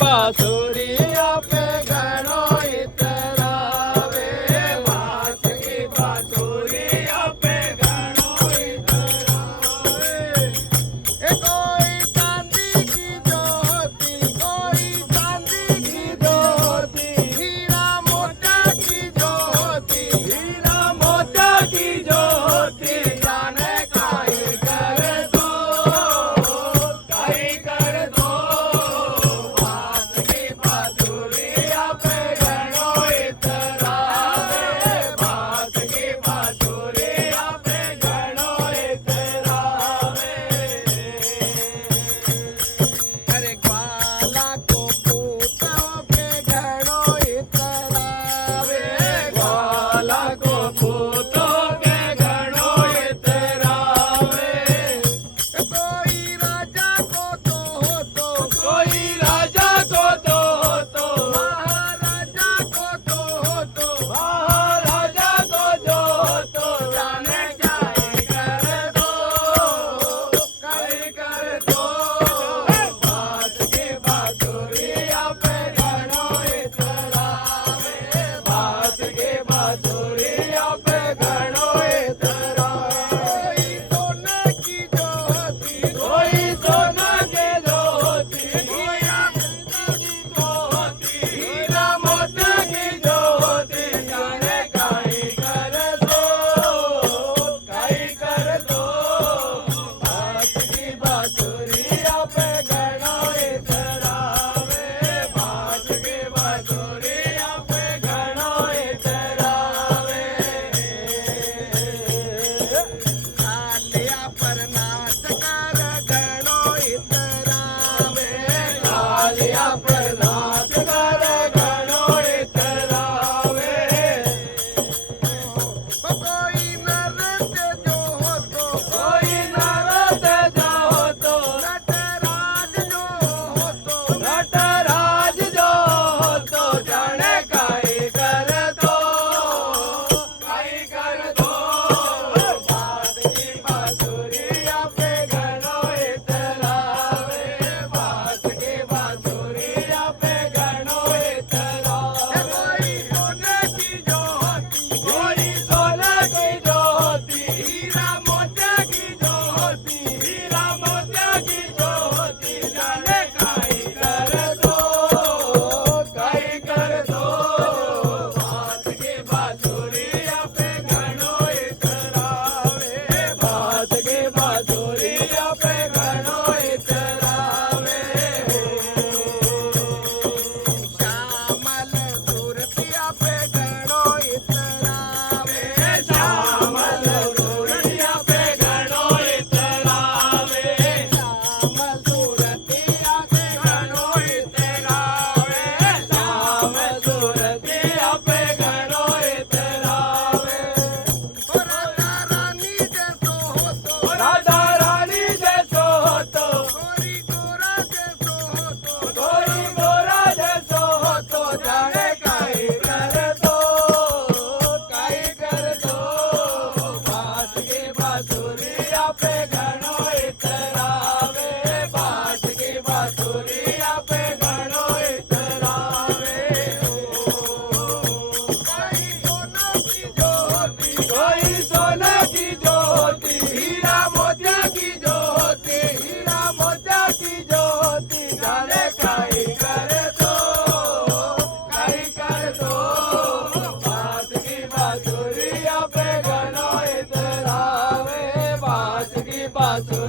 बासुरिया पे घणो इतरावे बास की बासुरिया पे घणो इतरावे कोई चांदी की ज्योति कोई चांदी की ज्योति हीरा मोती की ज्योति हीरा मोती की ज्योति जाने काई कर दो बास की बासुरिया पे घणो इतरावे बास की बासुरिया पे घणो इतरावे अरे ग्वाला को पूतो पे घणो इतरावे ग्वाला को पूतो पे घणो इतरावे कोई राजा को तो कोई राजा को तो महाराजा को तो महाराजा को तो जाने जाए कर दो बास की बासुरिया पे घणो इतरावे बास की बासुरिया पे घणो इतरावे सोने की ज्योति कोई सोना के ज्योति कोई ज्योति हीरा मोती की ज्योति जाने काई कर दो बास की बासुरिया पे घणो इतरावे बास की बासुरिया पे घणो इतरावे आलिया पर नाच कर घणो इतरावे आलिया पर नाच कर घणो इतरावे कोई नृत्य जो हो तो कोई नृत्य जो हो तो नटराज जो हो तो नटराज जो हो तो जाने काई कर दो बास की बासुरिया पे घणो इतरावे बास की बासुरिया पे घणो इतरावे कोई सोने की ज्योति हीरा मोती की ज्योति हीरा मोती की ज्योति जाने काई कर दो बास की बासुरिया पे घणो इतरावे बास की बासुरिया पे घणो इतरावे श्यामल सुरतिया पे घणो इतरावे श्यामल सुरतिया पे घणो इतरावे श्यामल सुरतिया पे घणो इतरावे श्यामल सुरतिया पे घणो इतरावे राधा रानी जैसो हो तो राधा रानी जैसो हो तो गोरी गोरा जैसो हो तो गोरी गोरा जैसो हो तो जाने काई कर दो बास की बासुरिया पे घणो इतरावे बास की बासुरिया पे घणो इतरावे कोई सोना की ज्योति हीरा मोती की ज्योति हीरा मोती की ज्योति जाने काई कर दो बास की बासुरिया पे घणो इतरावे बास की बासुरिया